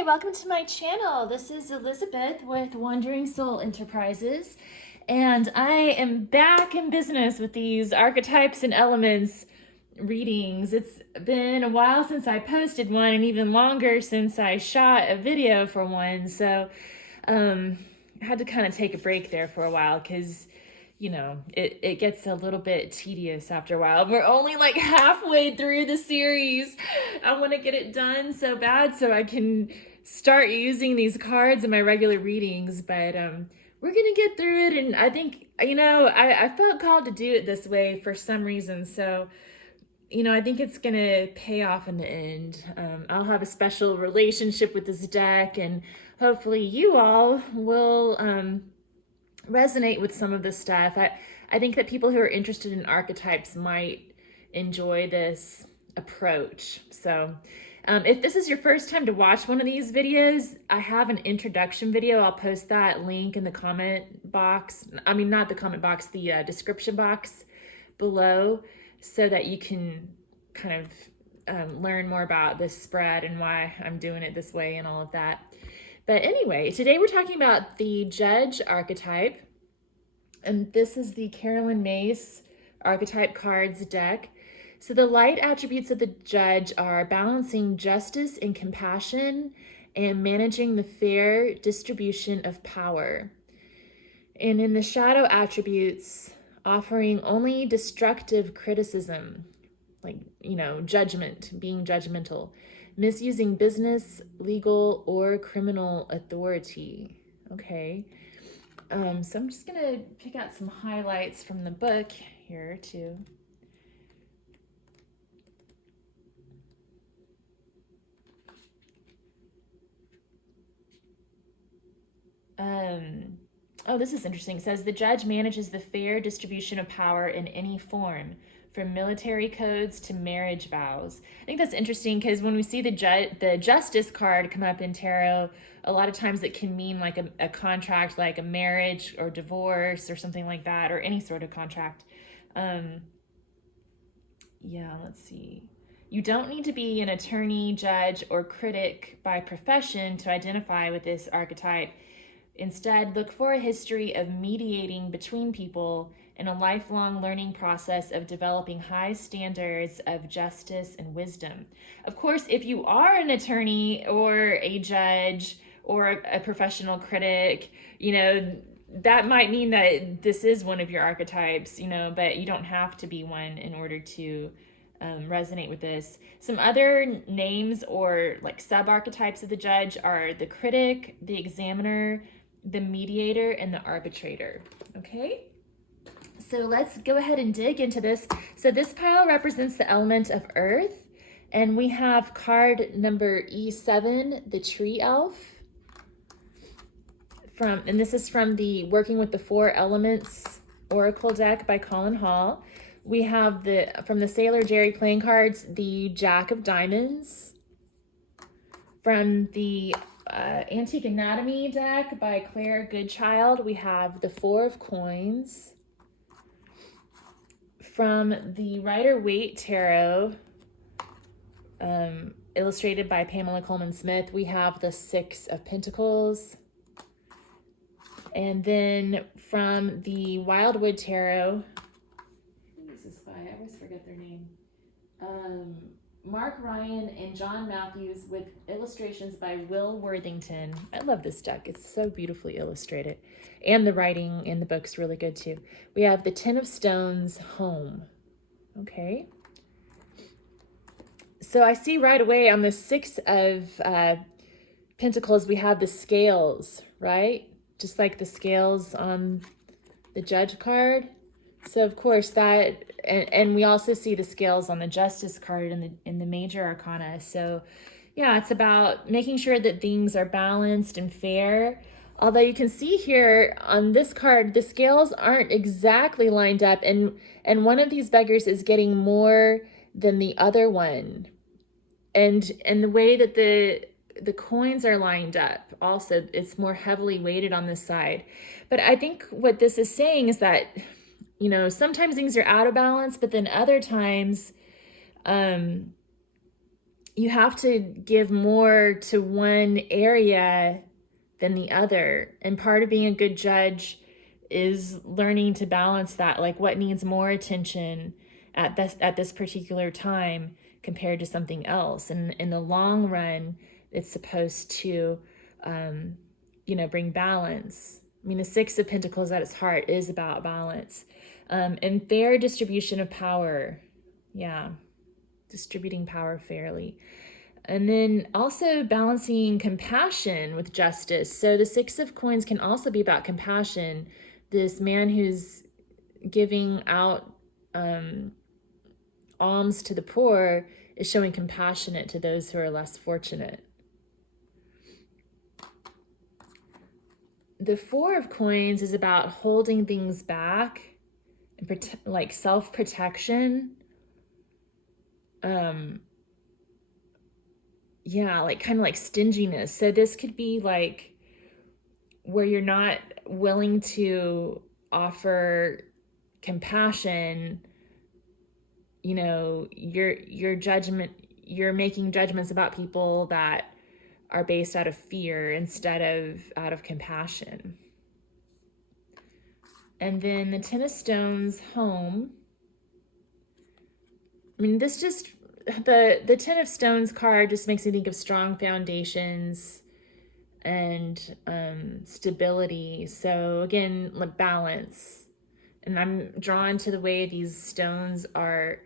Hi, welcome to my channel. This is Elizabeth with Wandering Soul Enterprises, and I am back in business with these Archetypes and Elements readings. It's been a while since I posted one, and even longer since I shot a video for one, so I had to kind of take a break there for a while because it gets a little bit tedious after a while. We're only like halfway through the series. I want to get it done so bad so I can start using these cards in my regular readings, but we're gonna get through it. And I think, I felt called to do it this way for some reason, so I think it's gonna pay off in the end. I'll have a special relationship with this deck, and hopefully you all will resonate with some of this stuff. I think that people who are interested in archetypes might enjoy this approach. So if this is your first time to watch one of these videos, I have an introduction video. I'll post that link in the comment box. I mean, not the comment box, the description box below, so that you can kind of learn more about this spread and why I'm doing it this way and all of that. But anyway, today we're talking about the Judge Archetype, and this is the Caroline Myss Archetype Cards deck. So the light attributes of the Judge are balancing justice and compassion and managing the fair distribution of power. And in the shadow attributes, offering only destructive criticism, like, judgment, being judgmental, misusing business, legal, or criminal authority. Okay. So I'm just gonna pick out some highlights from the book here too. Oh, this is interesting. It says the judge manages the fair distribution of power in any form, from military codes to marriage vows. I think that's interesting because when we see the justice card come up in tarot, a lot of times it can mean like a contract, like a marriage or divorce or something like that, or any sort of contract. Yeah, let's see. You don't need to be an attorney, judge, or critic by profession to identify with this archetype. Instead, look for a history of mediating between people and a lifelong learning process of developing high standards of justice and wisdom. Of course, if you are an attorney or a judge or a professional critic, that might mean that this is one of your archetypes, but you don't have to be one in order to resonate with this. Some other names or like sub-archetypes of the Judge are the critic, the examiner, the mediator, and the arbitrator. Okay, so let's go ahead and dig into this. So this pile represents the element of earth, and we have card number E7, the tree elf, and this is from the Working with the Four Elements Oracle deck by Colin Hall. We have from the Sailor Jerry playing cards, the Jack of Diamonds. From the Antique Anatomy deck by Claire Goodchild, we have the Four of Coins. From the Rider Waite Tarot, illustrated by Pamela Coleman Smith, we have the Six of Pentacles. And then from the Wildwood Tarot, who is this by? I always forget their name. Mark Ryan and John Matthews, with illustrations by Will Worthington. I love this deck. It's so beautifully illustrated. And the writing in the book's really good too. We have the Ten of Stones, Home. Okay. So I see right away on the Six of Pentacles, we have the scales, right? Just like the scales on the Judge card. So of course that, and we also see the scales on the Justice card in the Major Arcana. So yeah, it's about making sure that things are balanced and fair. Although you can see here on this card, the scales aren't exactly lined up, and one of these beggars is getting more than the other one. And the way that the coins are lined up, also, it's more heavily weighted on this side. But I think what this is saying is that, sometimes things are out of balance, but then other times you have to give more to one area than the other. And part of being a good judge is learning to balance that, like what needs more attention at this particular time compared to something else. And in the long run, it's supposed to, bring balance. I mean, the Six of Pentacles at its heart is about balance, and fair distribution of power. Yeah, distributing power fairly. And then also balancing compassion with justice. So the Six of Coins can also be about compassion. This man who's giving out alms to the poor is showing compassionate to those who are less fortunate. The Four of Coins is about holding things back, and like self-protection. Yeah, like kind of like stinginess. So this could be like where you're not willing to offer compassion. You know, your judgment, you're making judgments about people that are based out of fear instead of out of compassion. And then the Ten of Stones, home. I mean, this just, the Ten of Stones card just makes me think of strong foundations and stability. So again, like balance. And I'm drawn to the way these stones are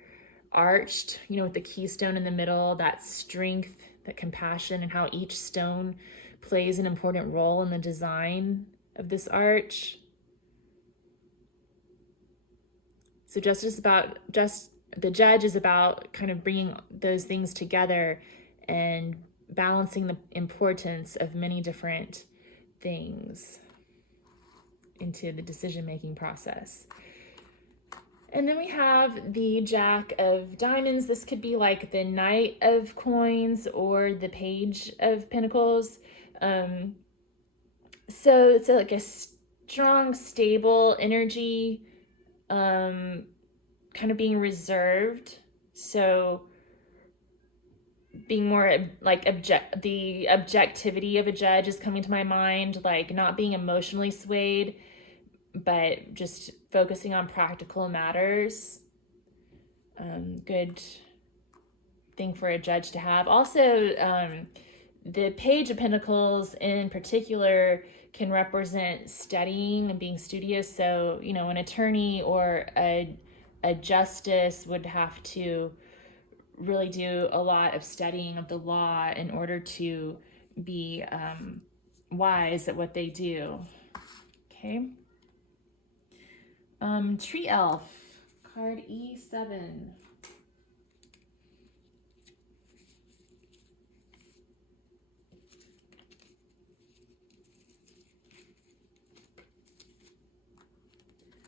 arched, you know, with the keystone in the middle, that strength, that compassion, and how each stone plays an important role in the design of this arch. So the judge is about kind of bringing those things together and balancing the importance of many different things into the decision-making process. And then we have the Jack of Diamonds. This could be like the Knight of Coins or the Page of Pentacles. So it's like a strong, stable energy, kind of being reserved. So being more like the objectivity of a judge is coming to my mind, like not being emotionally swayed, but just focusing on practical matters. Good thing for a judge to have. Also, the Page of Pentacles in particular can represent studying and being studious. So, you know, an attorney or a justice would have to really do a lot of studying of the law in order to be wise at what they do. Okay. Tree Elf, card E7.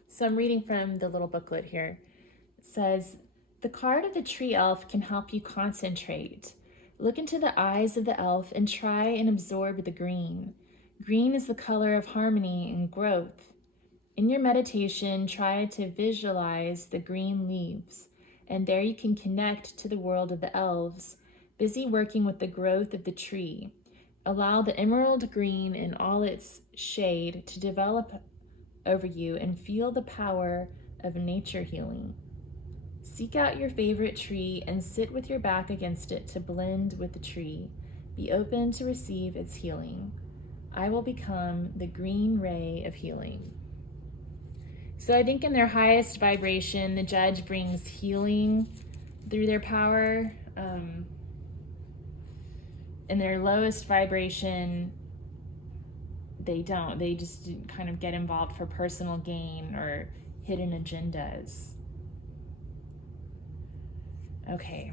So I'm reading from the little booklet here. It says, the card of the tree elf can help you concentrate. Look into the eyes of the elf and try and absorb the green. Green is the color of harmony and growth. In your meditation, try to visualize the green leaves, and there you can connect to the world of the elves, busy working with the growth of the tree. Allow the emerald green in all its shade to develop over you and feel the power of nature healing. Seek out your favorite tree and sit with your back against it to blend with the tree. Be open to receive its healing. I will become the green ray of healing. So I think in their highest vibration, the judge brings healing through their power. In their lowest vibration, they don't. They just kind of get involved for personal gain or hidden agendas. Okay.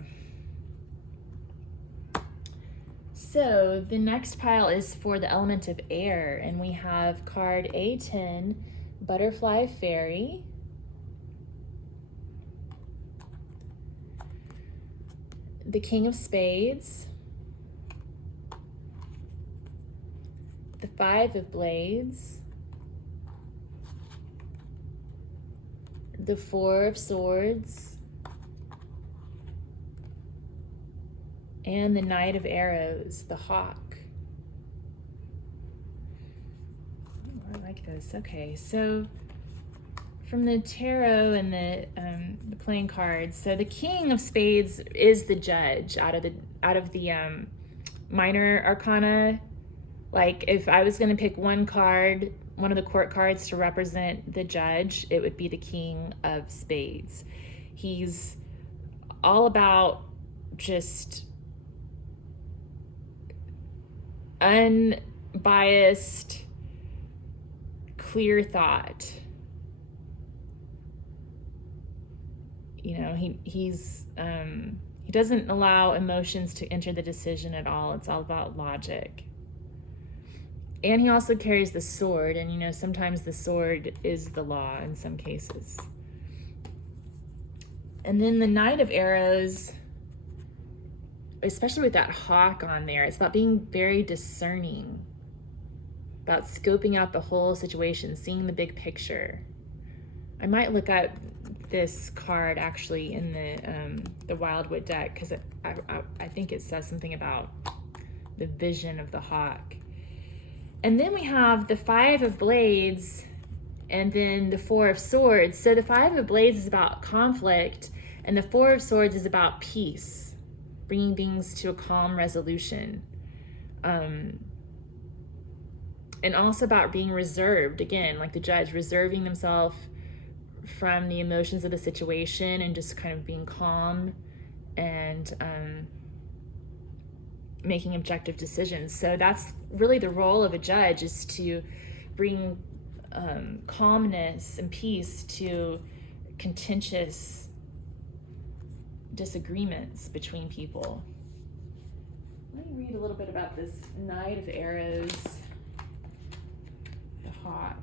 So the next pile is for the element of air, and we have card A10, Butterfly Fairy. The King of Spades. The Five of Blades. The Four of Swords. and the Knight of Arrows, the hawk. Oh, I like this. Okay, so from the tarot and the playing cards, so the King of Spades is the judge out of the minor arcana. Like, if I was going to pick one card, one of the court cards to represent the judge, it would be the King of Spades. He's all about just unbiased, clear thought. You know, he doesn't allow emotions to enter the decision at all. It's all about logic. And he also carries the sword, and you know, sometimes the sword is the law in some cases. And then the Knight of Arrows, especially with that hawk on there, it's about being very discerning, about scoping out the whole situation, seeing the big picture. I might look up this card actually in the Wildwood deck, because I think it says something about the vision of the hawk. And then we have the Five of Blades and then the Four of Swords. So the Five of Blades is about conflict, and the Four of Swords is about peace, bringing things to a calm resolution. And also about being reserved, again, like the judge, reserving themselves from the emotions of the situation and just kind of being calm and making objective decisions. So that's really the role of a judge, is to bring calmness and peace to contentious disagreements between people. Let me read a little bit about this Knight of Arrows, the hawk.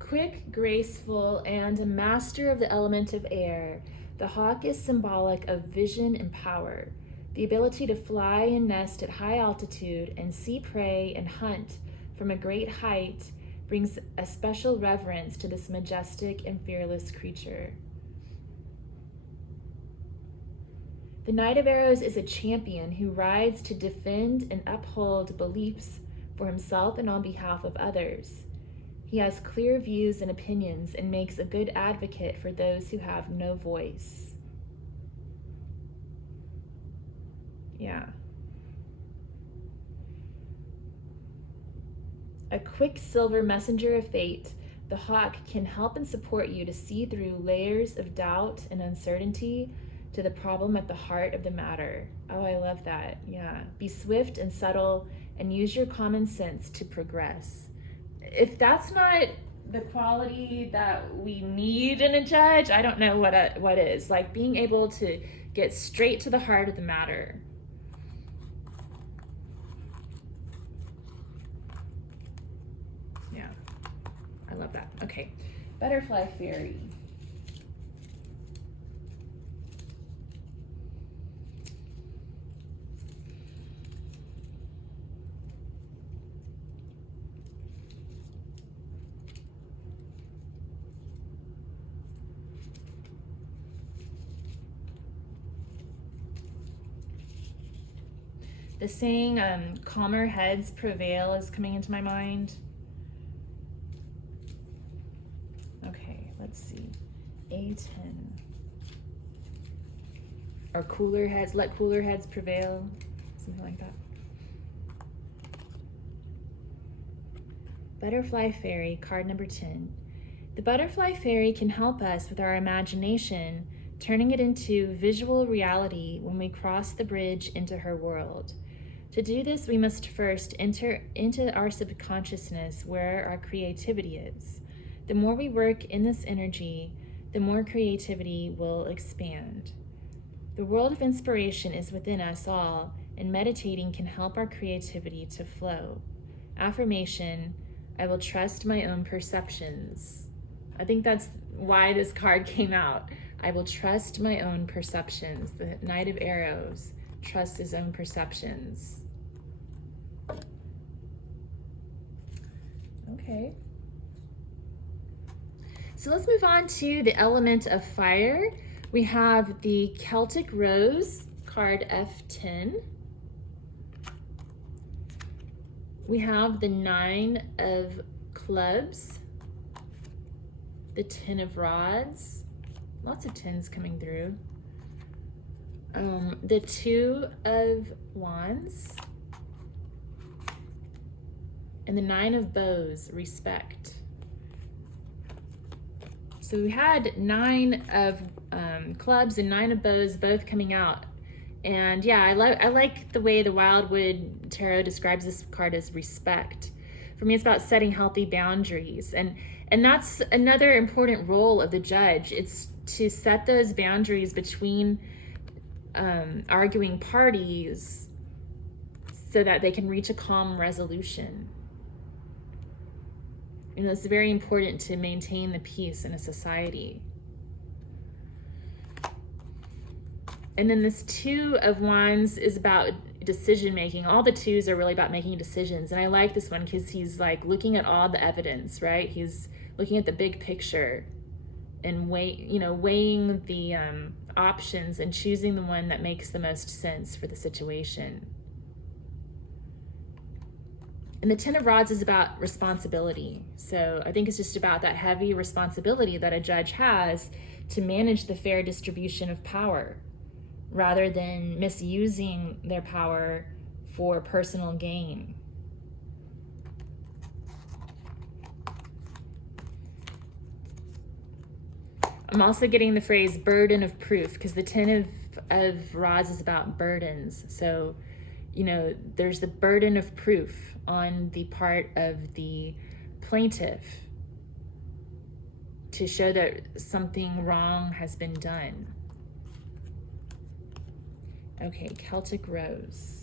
Quick, graceful, and a master of the element of air, the hawk is symbolic of vision and power. The ability to fly and nest at high altitude and see prey and hunt from a great height brings a special reverence to this majestic and fearless creature. The Knight of Arrows is a champion who rides to defend and uphold beliefs for himself and on behalf of others. He has clear views and opinions and makes a good advocate for those who have no voice. Yeah. A quicksilver messenger of fate, the hawk can help and support you to see through layers of doubt and uncertainty to the problem at the heart of the matter. Oh, I love that. Yeah. Be swift and subtle and use your common sense to progress. If that's not the quality that we need in a judge, I don't know what is. Like, being able to get straight to the heart of the matter. Yeah, I love that. Okay, Butterfly Fairy. The saying, calmer heads prevail, is coming into my mind. Okay, let's see. A10. Or cooler heads, let cooler heads prevail. Something like that. Butterfly Fairy, card number 10. The Butterfly Fairy can help us with our imagination, turning it into visual reality when we cross the bridge into her world. To do this, we must first enter into our subconsciousness where our creativity is. The more we work in this energy, the more creativity will expand. The world of inspiration is within us all, and meditating can help our creativity to flow. Affirmation, I will trust my own perceptions. I think that's why this card came out. I will trust my own perceptions. The Knight of Arrows trusts his own perceptions. Okay. So let's move on to the element of fire. We have the Celtic Rose, card F10. We have the 9 of Clubs, the 10 of Rods, lots of 10s coming through, the 2 of Wands, and the 9 of Bows, Respect. So we had 9 of Clubs and 9 of Bows both coming out. And yeah, I like the way the Wildwood Tarot describes this card as respect. For me, it's about setting healthy boundaries. And that's another important role of the judge. It's to set those boundaries between arguing parties so that they can reach a calm resolution. You know, it's very important to maintain the peace in a society. And then this 2 of Wands is about decision making. All the 2s are really about making decisions. And I like this one because he's like looking at all the evidence, right? He's looking at the big picture and weighing the options and choosing the one that makes the most sense for the situation. And the 10 of Rods is about responsibility. So I think it's just about that heavy responsibility that a judge has to manage the fair distribution of power, rather than misusing their power for personal gain. I'm also getting the phrase burden of proof, because the 10 of Rods is about burdens. So, you know, there's the burden of proof on the part of the plaintiff to show that something wrong has been done. Okay, Celtic Rose.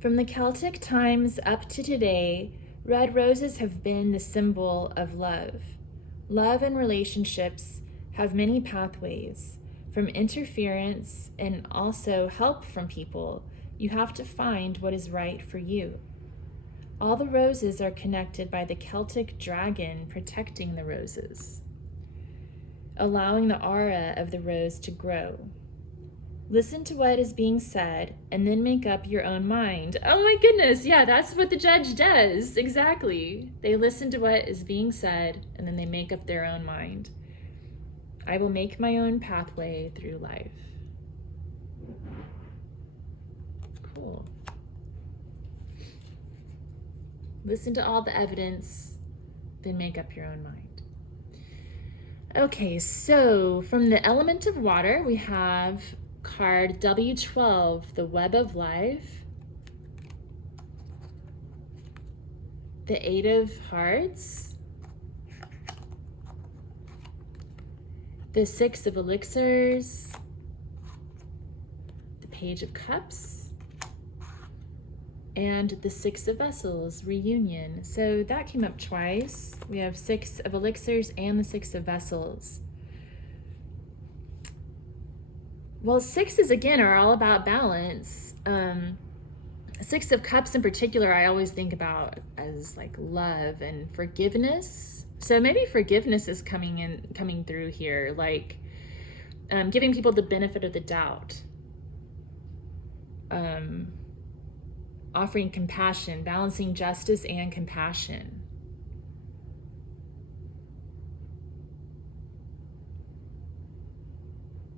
From the Celtic times up to today, red roses have been the symbol of love. Love and relationships have many pathways. From interference and also help from people, you have to find what is right for you. All the roses are connected by the Celtic dragon protecting the roses, allowing the aura of the rose to grow. Listen to what is being said and then make up your own mind. Oh my goodness, yeah, that's what the judge does. Exactly. They listen to what is being said and then they make up their own mind. I will make my own pathway through life. Cool. Listen to all the evidence, then make up your own mind. Okay, so from the element of water, we have card W12, the Web of Life, the 8 of Hearts, the 6 of Elixirs, the Page of Cups, and the 6 of Vessels, Reunion. So that came up twice. We have 6 of Elixirs and the 6 of Vessels. Well, 6s again are all about balance. 6 of Cups in particular, I always think about as like love and forgiveness. So maybe forgiveness is coming through here, like giving people the benefit of the doubt, offering compassion, balancing justice and compassion.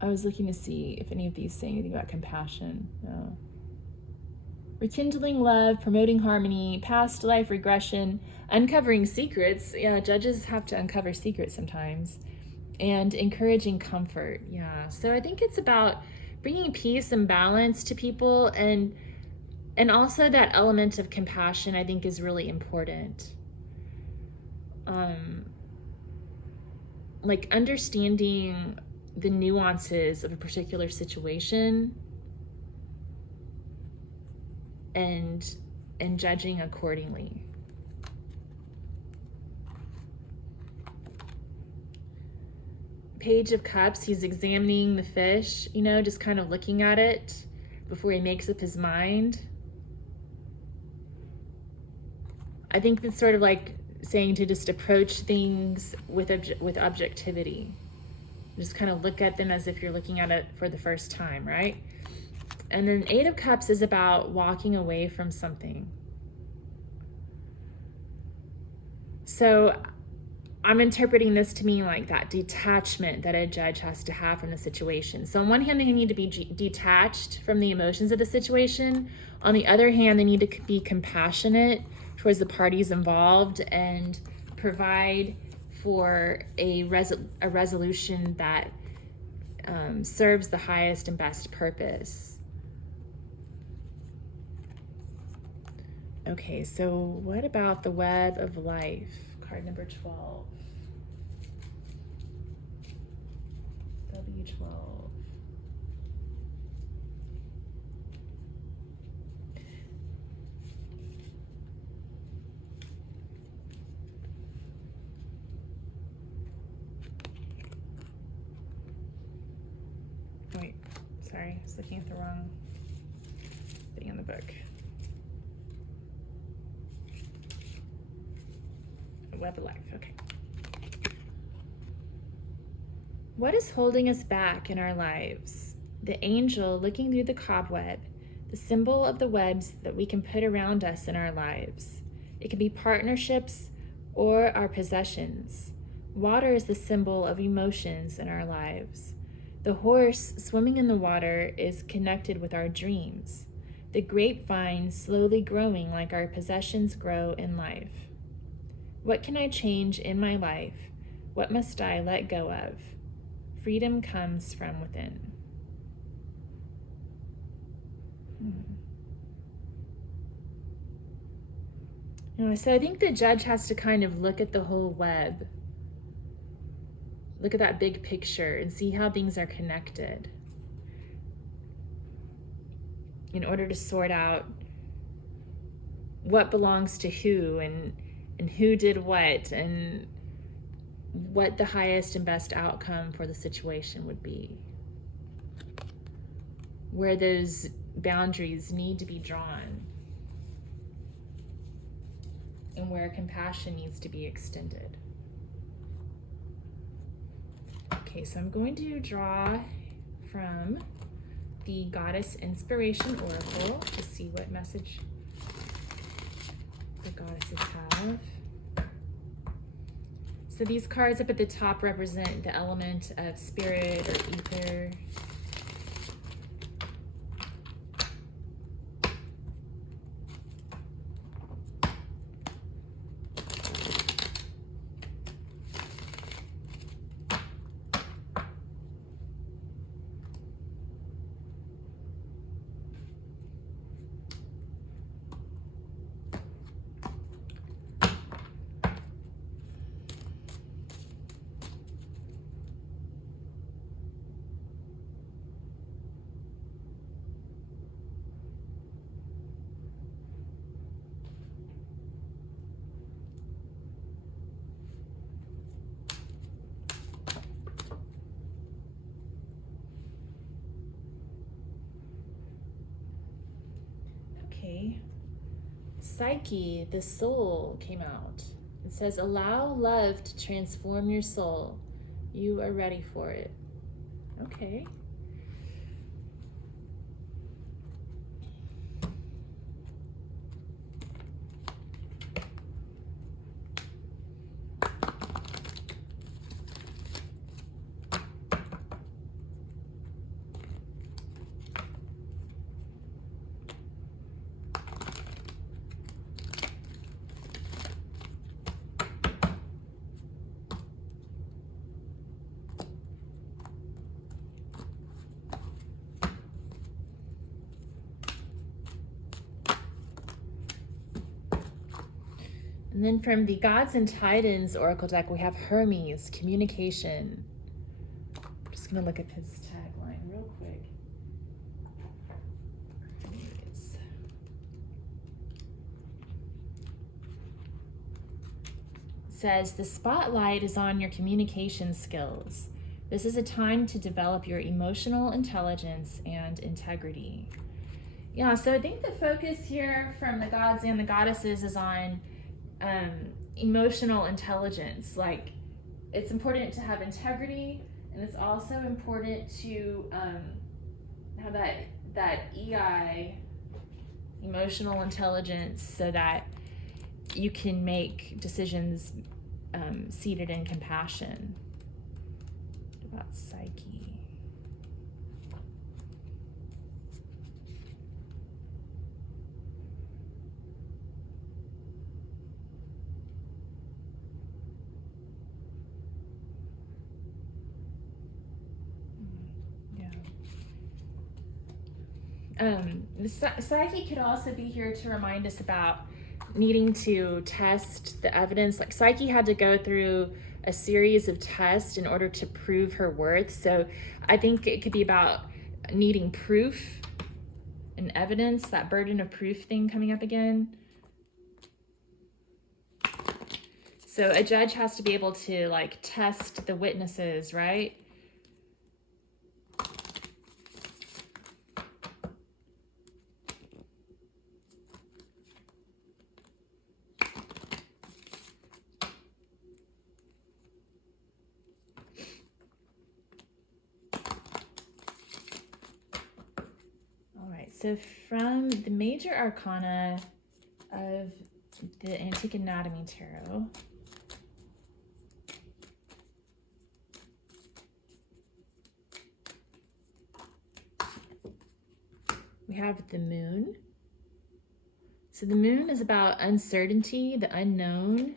I was looking to see if any of these say anything about compassion. No. Rekindling love, promoting harmony, past life regression, uncovering secrets. Yeah, judges have to uncover secrets sometimes. And encouraging comfort. Yeah, so I think it's about bringing peace and balance to people, and also that element of compassion I think is really important. Like understanding the nuances of a particular situation and judging accordingly. Page of Cups, he's examining the fish, you know, just kind of looking at it before he makes up his mind. I think that's sort of like saying to just approach things with objectivity. Just kind of look at them as if you're looking at it for the first time, right? And then Eight of Cups is about walking away from something. So I'm interpreting this to mean like that detachment that a judge has to have from the situation. So on one hand, they need to be detached from the emotions of the situation. On the other hand, they need to be compassionate towards the parties involved and provide for a resolution that serves the highest and best purpose. Okay, so what about the web of life? Card number 12. W12. Wait, sorry, I was looking at the wrong thing in the book. Web of life, okay. What is holding us back in our lives? The angel looking through the cobweb, the symbol of the webs that we can put around us in our lives. It can be partnerships or our possessions. Water is the symbol of emotions in our lives. The horse swimming in the water is connected with our dreams. The grapevine slowly growing like our possessions grow in life. What can I change in my life? What must I let go of? Freedom comes from within. You know, so I think the judge has to kind of look at the whole web. Look at that big picture and see how things are connected in order to sort out what belongs to who and who did what and what the highest and best outcome for the situation would be. Where those boundaries need to be drawn and where compassion needs to be extended. Okay, so I'm going to draw from the Goddess Inspiration Oracle to see what message the goddesses have. So these cards up at the top represent the element of spirit or ether. Okay. Psyche, the soul, came out. It says, allow love to transform your soul. You are ready for it. Okay. And then from the Gods and Titans Oracle deck, we have Hermes Communication. Just just gonna look up his tagline real quick. Says the spotlight is on your communication skills. This is a time to develop your emotional intelligence and integrity. Yeah, so I think the focus here from the gods and the goddesses is on emotional intelligence. Like, it's important to have integrity, and it's also important to have that EI, emotional intelligence, so that you can make decisions seated in compassion. What about psyche? The psyche could also be here to remind us about needing to test the evidence. Like, Psyche had to go through a series of tests in order to prove her worth. So I think it could be about needing proof and evidence, that burden of proof thing coming up again. So a judge has to be able to, like, test the witnesses, right? So from the major arcana of the Antique Anatomy Tarot, we have the Moon. So the Moon is about uncertainty, the unknown,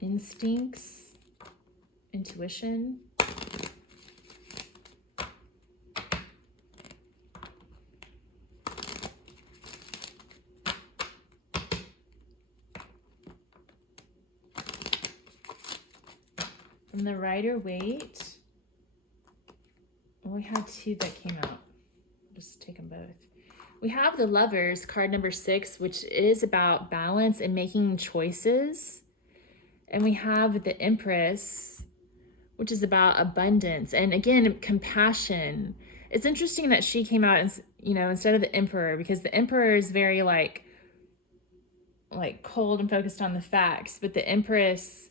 instincts, intuition. From the Rider Waite, we have two that came out. I'll just take them both. We have the Lovers, card number 6, which is about balance and making choices. And we have the Empress, which is about abundance and, again, compassion. It's interesting that she came out, instead of the Emperor, because the Emperor is very like cold and focused on the facts, but the Empress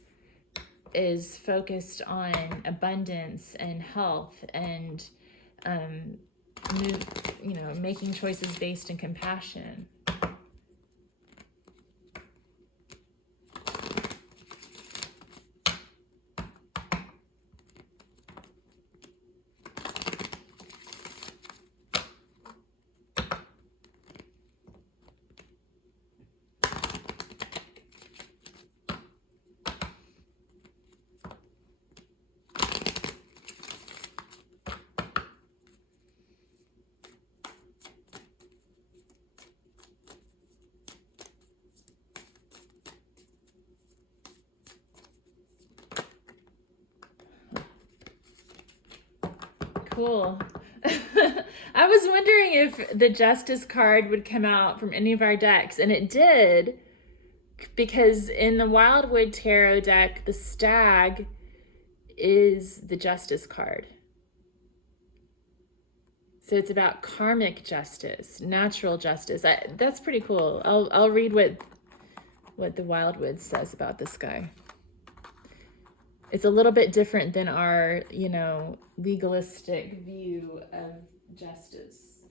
is focused on abundance and health and making choices based in compassion. Cool. I was wondering if the Justice card would come out from any of our decks, and it did, because in the Wildwood Tarot deck, the Stag is the Justice card. So it's about karmic justice, natural justice. That's pretty cool. I'll read what the Wildwood says about this guy. It's a little bit different than our, legalistic view of justice.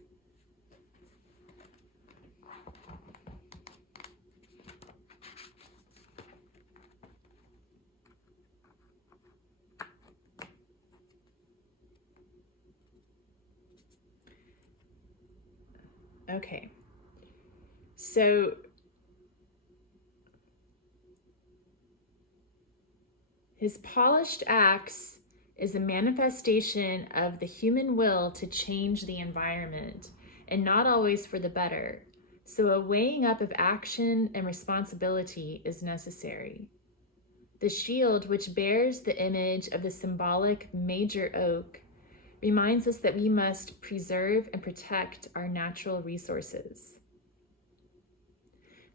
Okay. So his polished axe is a manifestation of the human will to change the environment, and not always for the better. So a weighing up of action and responsibility is necessary. The shield, which bears the image of the symbolic major oak, reminds us that we must preserve and protect our natural resources.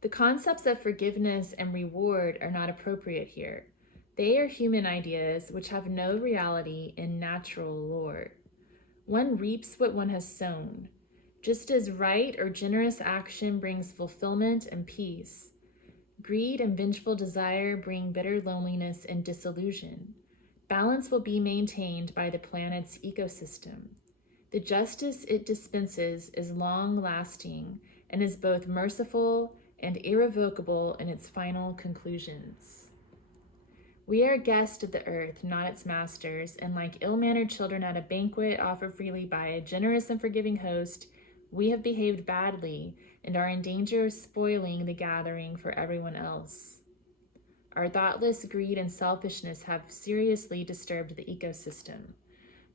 The concepts of forgiveness and reward are not appropriate here. They are human ideas which have no reality in natural lore. One reaps what one has sown. Just as right or generous action brings fulfillment and peace, greed and vengeful desire bring bitter loneliness and disillusion. Balance will be maintained by the planet's ecosystem. The justice it dispenses is long-lasting and is both merciful and irrevocable in its final conclusions. We are guests of the earth, not its masters, and like ill-mannered children at a banquet offered freely by a generous and forgiving host, we have behaved badly and are in danger of spoiling the gathering for everyone else. Our thoughtless greed and selfishness have seriously disturbed the ecosystem.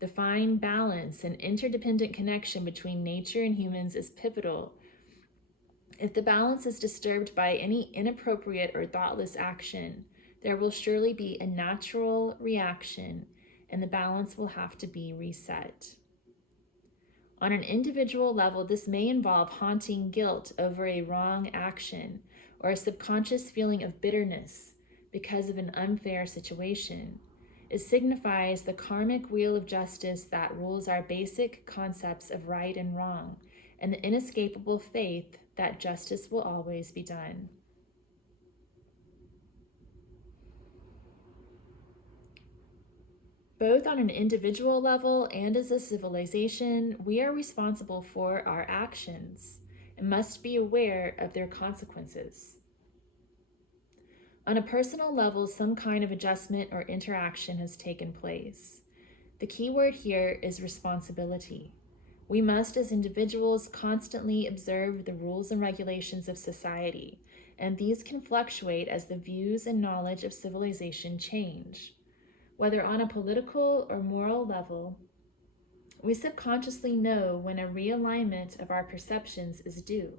The fine balance and interdependent connection between nature and humans is pivotal. If the balance is disturbed by any inappropriate or thoughtless action, there will surely be a natural reaction and the balance will have to be reset. On an individual level, this may involve haunting guilt over a wrong action or a subconscious feeling of bitterness because of an unfair situation. It signifies the karmic wheel of justice that rules our basic concepts of right and wrong and the inescapable faith that justice will always be done. Both on an individual level and as a civilization, we are responsible for our actions and must be aware of their consequences. On a personal level, some kind of adjustment or interaction has taken place. The key word here is responsibility. We must, as individuals, constantly observe the rules and regulations of society, and these can fluctuate as the views and knowledge of civilization change. Whether on a political or moral level, we subconsciously know when a realignment of our perceptions is due.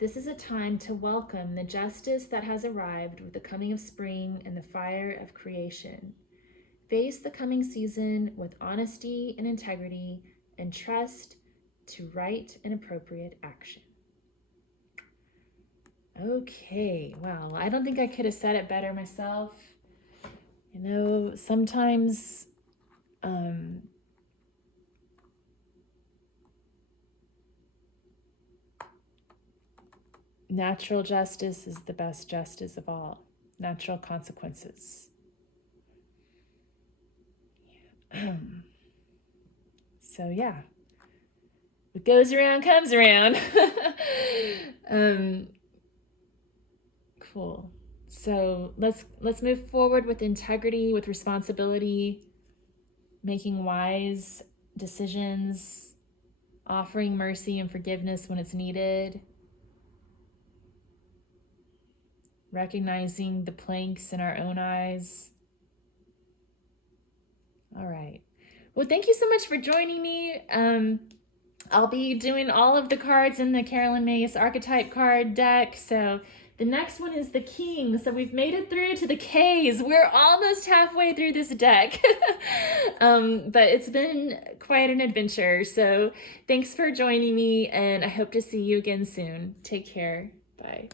This is a time to welcome the justice that has arrived with the coming of spring and the fire of creation. Face the coming season with honesty and integrity and trust to right and appropriate action. Okay, wow, I don't think I could have said it better myself. You know, sometimes natural justice is the best justice of all. Natural consequences. So yeah, what goes around comes around. Cool. So let's move forward with integrity, with responsibility, making wise decisions, offering mercy and forgiveness when it's needed, recognizing the planks in our own eyes. All right. Well, thank you so much for joining me. I'll be doing all of the cards in the Caroline Myss Archetype card deck. So the next one is the King. So we've made it through to the K's. We're almost halfway through this deck. But it's been quite an adventure. So thanks for joining me, and I hope to see you again soon. Take care. Bye.